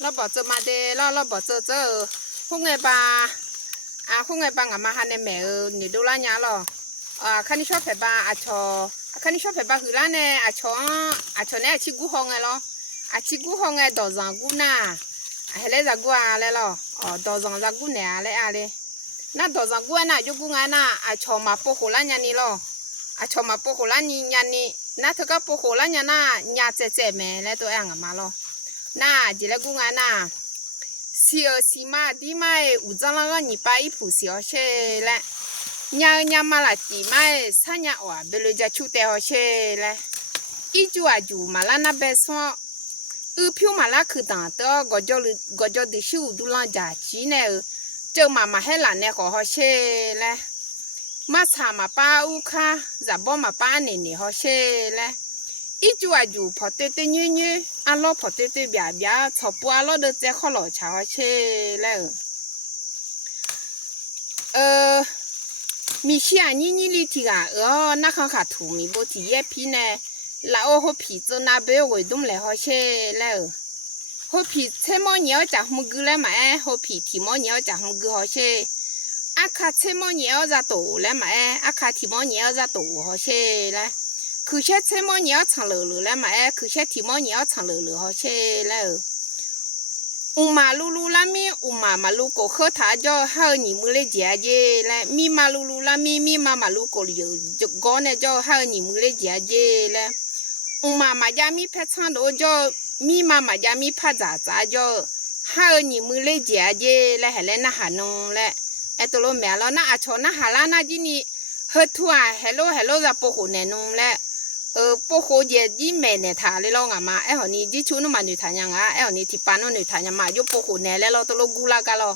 เราบ่เจอมาเดเราบ่เจอพวกไงปาพวกไงปางมาหันในแม่นี่ดูละญาหรอคันนี้ชอบเผบาชอคันนี้ชอบเผบาคือละเนี่ยชอเนี่ยชิกูฮองไงหรอชิกูฮองไงดอซังกูน่ะเฮเลซากูอะไรหรอดอซังซากูเนี่ยอะไรน่ะดอซังกูน่ะยูกูไงน่ะชอมาโปโคละญานี่หรอชอมาโปโคละญานี่น่ะเธอก็โปโคละญาน่ะญาเจ๊แม่แล้วตัวเองมาหรอน่ะจิเลกูไงน่ะစီမဒီမိုင်ဦးဇလာကညပိုင်ဖူစီဟရှဲလဲညာမလာတီမိုင်ဆညာဝဘယ်လိုကြချူတဲ့ဟရှဲလဲအီကျူအကျူမလာနာဘဲဆွန်ဥဖြူမလာခတန်တော့ဂကြောဒီရှူဒူလာဂျာချီနေကျုံမဟဲလာနေခေါ်ဟရှဲလဲမဆာမပါဦးခါဇဘောမပါနေနေဟရှဲလဲ一句话就跑对对女阿老跑对对别草布阿老都在好老茶去了。米西啊，你里提啊，那看看图米不提一批呢，那我好皮子那边活动来好些了。好皮车毛你要讲什么歌来嘛？好皮提毛你要讲什么歌好些？阿卡车毛你要咋多来嘛？阿卡提毛你要咋多好些嘞？คือเช็ดเส้นมอเหนียวฉังเหลือแล้วมาคือเช็ดที่มอเหนียวฉังเหลือเขาเช่แล้วมาลูละมีมาลูก็เขาถาจ่อเฮาหนีมือเลยเจียเย่แล้วมีมาลูละมีมาลูก็อยู่จุกก้อนเนี่ยจ่อเฮาหนีมือเลยเจียเย่แล้วมาจามีเพชรช่างโดจ่อมีมาจามีผ้าจ่าจ่อเฮาหนีมือเลยเจียเย่แล้วเห็นแล้วน่าหานงแล้วตัวเราแม่เราน่าอาชน่าหาลาน่าจีนี่เฮ็ดทั่วเฮลโลจะโปโหแน่นงแล้วโปโคเยดีแม่เนี่ยทาเลยลองมาหอนี่จิชูนุมาหนูทานยังหอนี่ที่ปานนุทานยังมาอยู่โปโคแน่แล้วเราตะโลกูลากะลอ